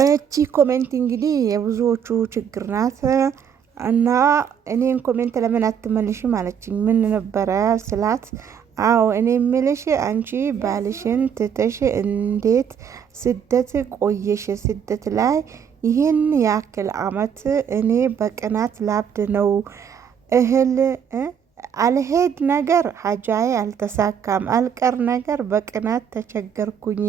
እቺ ኮሜንት እንግዲህ የብዙዎቹ ችግር ናት እና እኔን ኮሜንት ለምን አትመልሽም አለችኝ። ምን ነበረ ስላት፣ አዎ እኔ ምልሽ አንቺ ባልሽን ትተሽ እንዴት ስደት ቆየሽ? ስደት ላይ ይህን ያክል አመት እኔ በቅናት ላብድ ነው እህል አልሄድ ነገር ሀጃዬ አልተሳካም፣ አልቀር ነገር በቅናት ተቸገርኩኝ፣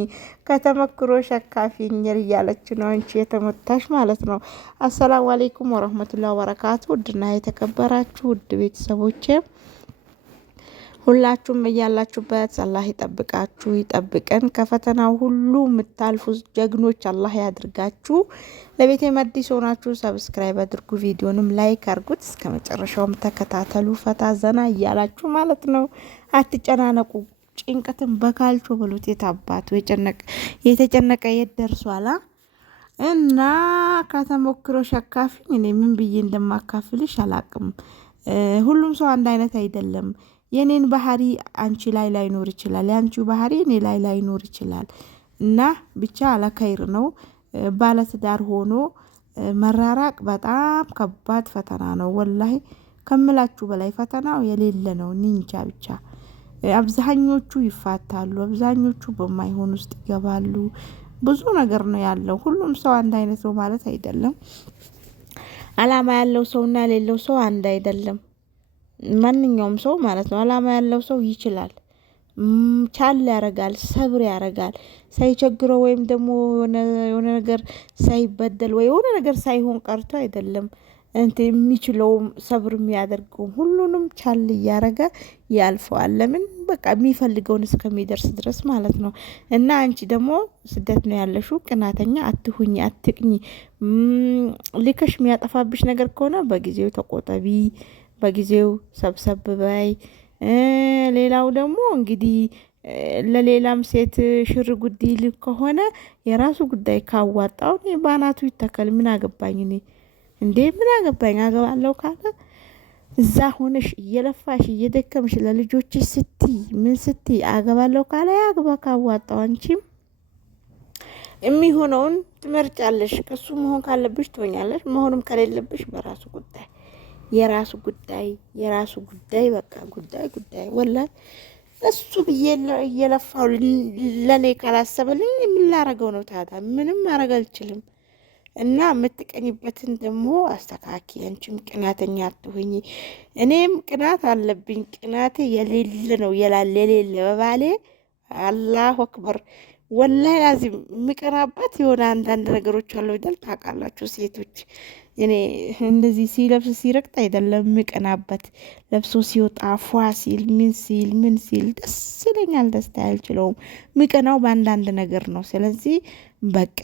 ከተመክሮ ሸካፊኝ እያለች ነው አንቺ የተመታሽ ማለት ነው። አሰላሙ አሌይኩም ወረህመቱላሂ ወበረካቱ። ውድና የተከበራችሁ ውድ ቤተሰቦቼ ሁላችሁም እያላችሁበት አላህ ይጠብቃችሁ ይጠብቀን፣ ከፈተናው ሁሉ የምታልፉ ጀግኖች አላህ ያድርጋችሁ። ለቤቴ አዲስ ሆናችሁ ሰብስክራይብ አድርጉ፣ ቪዲዮንም ላይክ አድርጉት፣ እስከ መጨረሻውም ተከታተሉ፣ ፈታ ዘና እያላችሁ ማለት ነው። አትጨናነቁ፣ ጭንቀትን በካልቾ ብሉት። የታባቱ የተጨነቀ የት ደርሷላ? እና ከተሞክሮ ሸካፊኝ እኔ ምን ብዬ እንደማካፍልሽ አላቅም። ሁሉም ሰው አንድ አይነት አይደለም። የኔን ባህሪ አንቺ ላይ ላይኖር ይችላል፣ የአንቺው ባህሪ እኔ ላይ ላይኖር ይችላል። እና ብቻ አለከይር ነው። ባለትዳር ሆኖ መራራቅ በጣም ከባድ ፈተና ነው። ወላሂ ከምላችሁ በላይ ፈተናው የሌለ ነው። ኒንጃ ብቻ አብዛኞቹ ይፋታሉ፣ አብዛኞቹ በማይሆን ውስጥ ይገባሉ። ብዙ ነገር ነው ያለው። ሁሉም ሰው አንድ አይነት ነው ማለት አይደለም። አላማ ያለው ሰውና የሌለው ሰው አንድ አይደለም። ማንኛውም ሰው ማለት ነው አላማ ያለው ሰው ይችላል፣ ቻል ያረጋል፣ ሰብር ያረጋል። ሳይቸግረው ወይም ደግሞ የሆነ ነገር ሳይበደል ወይ የሆነ ነገር ሳይሆን ቀርቶ አይደለም የሚችለውም ሰብር የሚያደርገው ሁሉንም ቻል እያረገ ያልፈዋል። ለምን በቃ የሚፈልገውን እስከሚደርስ ድረስ ማለት ነው። እና አንቺ ደግሞ ስደት ነው ያለሽው፣ ቅናተኛ አትሁኝ፣ አትቅኝ። ልከሽ የሚያጠፋብሽ ነገር ከሆነ በጊዜው ተቆጠቢ፣ በጊዜው ሰብሰብ በይ። ሌላው ደግሞ እንግዲህ ለሌላም ሴት ሽር ጉዲ ልክ ከሆነ የራሱ ጉዳይ ካዋጣው እኔ ባናቱ ይተከል። ምን አገባኝ እኔ እንዴ? ምን አገባኝ? አገባለሁ ካለ እዛ ሆነሽ እየለፋሽ እየደከምሽ ለልጆችሽ ስቲ ምን ስቲ አገባለሁ ካለ ያግባ ካዋጣው። አንቺም የሚሆነውን ትመርጫለሽ። ከሱ መሆን ካለብሽ ትሆኛለሽ፣ መሆንም ከሌለብሽ በራሱ ጉዳይ የራሱ ጉዳይ የራሱ ጉዳይ በቃ ጉዳይ ወላሂ እሱ ብዬ እየለፋው ለኔ ካላሰበልኝ የምላረገው ነው። ታዲያ ምንም ማረግ አልችልም። እና የምትቀኝበትን ደግሞ አስተካኪ። አንቺም ቅናተኛ አትሁኝ። እኔም ቅናት አለብኝ። ቅናቴ የሌለ ነው የሌለ በባሌ አላሁ አክበር ወላሂ ላዚም የምቀናባት የሆነ አንዳንድ ነገሮች አሉ አይደል? ታውቃላችሁ ሴቶች እኔ እንደዚህ ሲለብስ ሲረግጥ አይደለም ምቀናበት፣ ለብሶ ሲወጣ ፏ ሲል ምን ሲል ደስ ይለኛል። ደስታ አልችለውም። ምቀናው በአንዳንድ ነገር ነው። ስለዚህ በቃ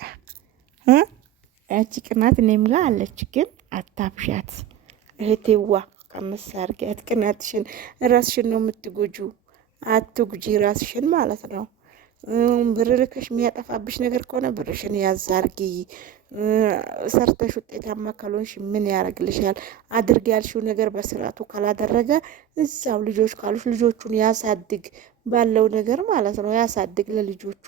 ያቺ ቅናት እኔም ጋር አለች፣ ግን አታብሻት እህቴዋ። ቀመስ አድርጊያት ቅናትሽን። ራስሽን ነው የምትጎጁ። አትጉጂ ራስሽን ማለት ነው። ብር ልከሽ የሚያጠፋብሽ ነገር ከሆነ ብርሽን ያዝ አርጊ። ሰርተሽ ውጤታማ ካልሆንሽ ምን ያደርግልሻል? አድርግ ያልሽው ነገር በስርዓቱ ካላደረገ እዛው ልጆች ካሉሽ ልጆቹን ያሳድግ፣ ባለው ነገር ማለት ነው ያሳድግ ለልጆቹ።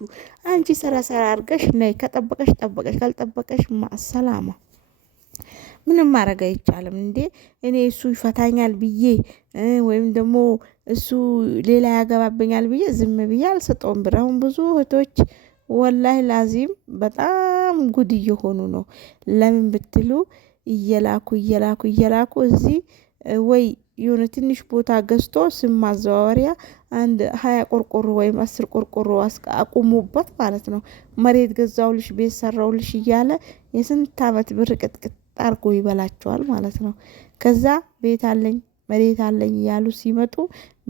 አንቺ ሰራ አርገሽ ነይ። ከጠበቀሽ ጠበቀሽ፣ ካልጠበቀሽ ማሰላማ። ምንም ማድረግ አይቻልም። እንዴ እኔ እሱ ይፈታኛል ብዬ ወይም ደግሞ እሱ ሌላ ያገባብኛል ብዬ ዝም ብዬ አልሰጠውም ብር። አሁን ብዙ እህቶች ወላሂ ላዚም በጣም ጉድ እየሆኑ ነው። ለምን ብትሉ እየላኩ እዚህ ወይ የሆነ ትንሽ ቦታ ገዝቶ ስም ማዘዋወሪያ አንድ 20 ቆርቆሮ ወይም 10 ቆርቆሮ አቁሙበት ማለት ነው። መሬት ገዛውልሽ ቤት ሰራውልሽ እያለ የስንት አመት ብር ቅጥቅጥ አርጎ ይበላቸዋል ማለት ነው። ከዛ ቤት አለኝ መሬት አለኝ እያሉ ሲመጡ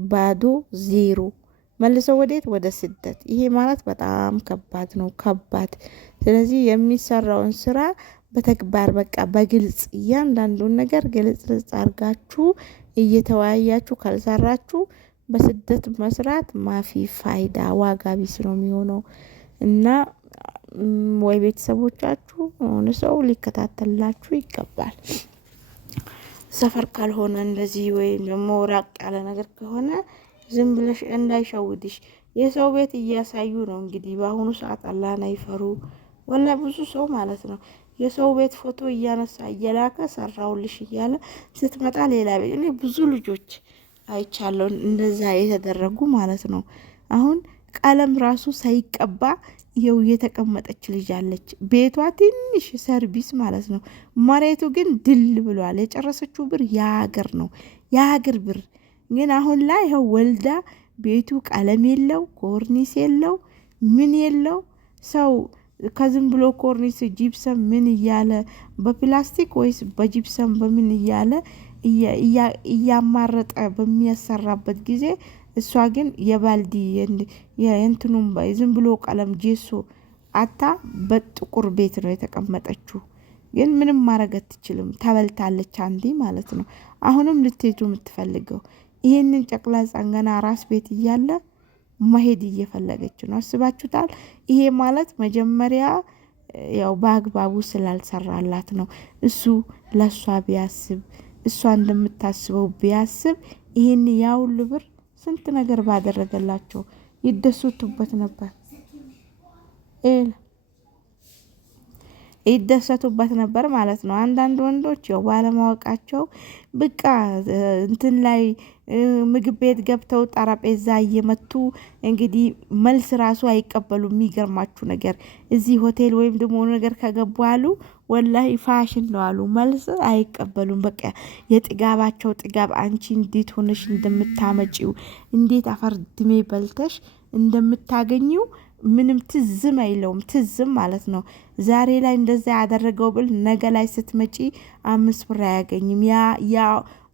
ባዶ ዜሮ መልሰው ወዴት? ወደ ስደት። ይሄ ማለት በጣም ከባድ ነው፣ ከባድ። ስለዚህ የሚሰራውን ስራ በተግባር በቃ በግልጽ እያንዳንዱን ነገር ግልጽ አርጋችሁ እየተወያያችሁ ካልሰራችሁ በስደት መስራት ማፊ ፋይዳ፣ ዋጋ ቢስ ነው የሚሆነው። እና ወይ ቤተሰቦቻችሁ ሆነ ሰው ሊከታተላችሁ ይገባል። ሰፈር ካልሆነ እንደዚህ ወይም ደግሞ ራቅ ያለ ነገር ከሆነ ዝም ብለሽ እንዳይሸውድሽ። የሰው ቤት እያሳዩ ነው እንግዲህ በአሁኑ ሰዓት አላህን አይፈሩ። ወላ ብዙ ሰው ማለት ነው የሰው ቤት ፎቶ እያነሳ እየላከ ሰራውልሽ እያለ ስትመጣ ሌላ ቤት። እኔ ብዙ ልጆች አይቻለሁ እንደዛ የተደረጉ ማለት ነው። አሁን ቀለም ራሱ ሳይቀባ ይኸው የተቀመጠች ልጅ አለች። ቤቷ ትንሽ ሰርቪስ ማለት ነው። መሬቱ ግን ድል ብሏል። የጨረሰችው ብር የሀገር ነው፣ የሀገር ብር ግን አሁን ላይ ይኸው ወልዳ ቤቱ ቀለም የለው፣ ኮርኒስ የለው፣ ምን የለው። ሰው ከዝም ብሎ ኮርኒስ ጂፕሰም ምን እያለ በፕላስቲክ ወይስ በጂፕሰም በምን እያለ እያማረጠ በሚያሰራበት ጊዜ እሷ ግን የባልዲ የእንትኑም ዝም ብሎ ቀለም ጄሶ አታ በጥቁር ቤት ነው የተቀመጠችው። ግን ምንም ማድረግ አትችልም፣ ተበልታለች አንዲ ማለት ነው። አሁንም ልትሄዱ የምትፈልገው ይሄንን ጨቅላ ጸንገና ራስ ቤት እያለ መሄድ እየፈለገች ነው። አስባችሁታል? ይሄ ማለት መጀመሪያ ያው በአግባቡ ስላልሰራላት ነው። እሱ ለሷ ቢያስብ እሷ እንደምታስበው ቢያስብ ይሄን ያውል ብር ስንት ነገር ባደረገላቸው ይደሰቱበት ነበር። ይደሰቱበት ነበር ማለት ነው። አንዳንድ ወንዶች ያው ባለማወቃቸው በቃ እንትን ላይ ምግብ ቤት ገብተው ጠረጴዛ እየመቱ እንግዲህ መልስ ራሱ አይቀበሉም። የሚገርማችሁ ነገር እዚህ ሆቴል ወይም ደግሞ ነገር ከገቡ አሉ ወላሂ ፋሽን ነው አሉ መልስ አይቀበሉም። በቃ የጥጋባቸው ጥጋብ አንቺ እንዴት ሆነሽ እንደምታመጪው እንዴት አፈርድሜ በልተሽ እንደምታገኙ ምንም ትዝም አይለውም። ትዝም ማለት ነው። ዛሬ ላይ እንደዛ ያደረገው ብል ነገ ላይ ስትመጪ 5 ብር አያገኝም። ያ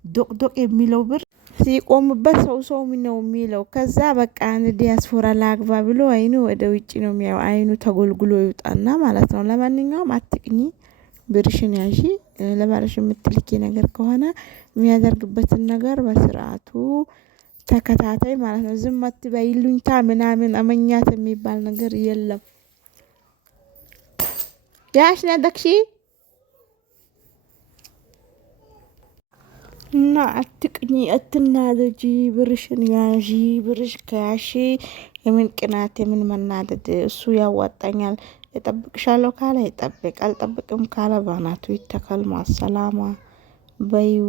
ዶቅዶቅ የሚለው ብር ሲቆምበት ሰው ነው የሚለው። ከዛ በቃ አንድ ዲያስፖራ ላግባ ብሎ አይኑ ወደ ውጪ ነው የሚያው። አይኑ ተጎልጉሎ ይውጣና ማለት ነው። ለማንኛውም አትቅኚ፣ ብርሽን ያዢ። ለባለሽ የምትልኪ ነገር ከሆነ የሚያደርግበትን ነገር በስርዓቱ ተከታታይ ማለት ነው። ዝም አትበይ፣ ይሉኝታ ምናምን አመኛት የሚባል ነገር የለም። ያሽ ነደክሺ እና አትቅኚ፣ አትናደጂ፣ ብርሽን ያዢ። ብርሽ ከያሺ የምን ቅናት የምን መናደድ? እሱ ያዋጣኛል እጠብቅሻለሁ ካለ ይጠብቅ፣ አልጠብቅም ካለ ባናቱ ይተካል። ማሰላማ በዩ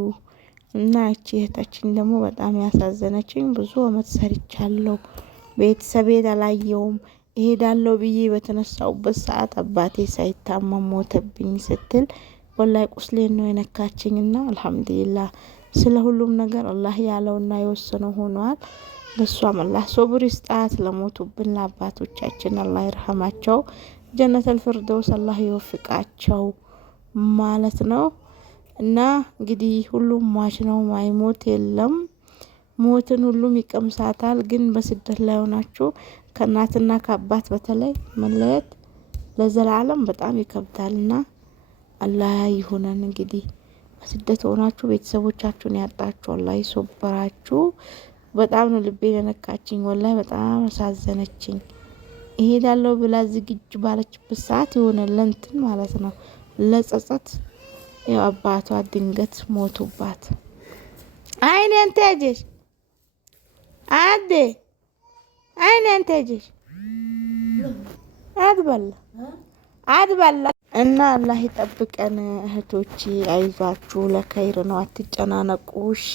እና እቺ እህታችን ደግሞ በጣም ያሳዘነችኝ፣ ብዙ አመት ሰርቻለሁ ቤተሰቤን አላየውም እሄዳለሁ ብዬ በተነሳውበት ሰዓት አባቴ ሳይታመም ሞተብኝ ስትል ወላይ ቁስሌን ነው የነካችኝና አልሐምዱሊላህ ስለ ሁሉም ነገር አላህ ያለውና የወሰነው ሆኗል። በሷም አላህ ሶብር ይስጣት። ለሞቱብን ለአባቶቻችን አላህ ይርሐማቸው፣ ጀነተል ፊርደውስ አላህ ይወፍቃቸው ማለት ነው። እና እንግዲህ ሁሉም ሟች ነው፣ ማይሞት የለም። ሞትን ሁሉም ይቀምሳታል። ግን በስደት ላይ ሆናችሁ ከእናትና ከአባት በተለይ መለየት ለዘላለም በጣም ይከብዳልና አላህ ይሁነን። እንግዲህ በስደት ሆናችሁ ቤተሰቦቻችሁን ያጣችሁ አላህ ይሶበራችሁ። በጣም ነው ልቤን የነካችኝ፣ ወላሂ በጣም አሳዘነችኝ። እሄዳለሁ ብላ ዝግጁ ባለችበት ሰዓት የሆነ ለንትን ማለት ነው ለጸጸት ያው አባቷ ድንገት ሞቱባት። አይኔን ተጀሽ አዴ አይኔን ተጀሽ አድበላ እና አላህ ይጠብቀን እህቶቼ፣ አይዟችሁ፣ ለኸይር ነው፣ አትጨናነቁ እሺ።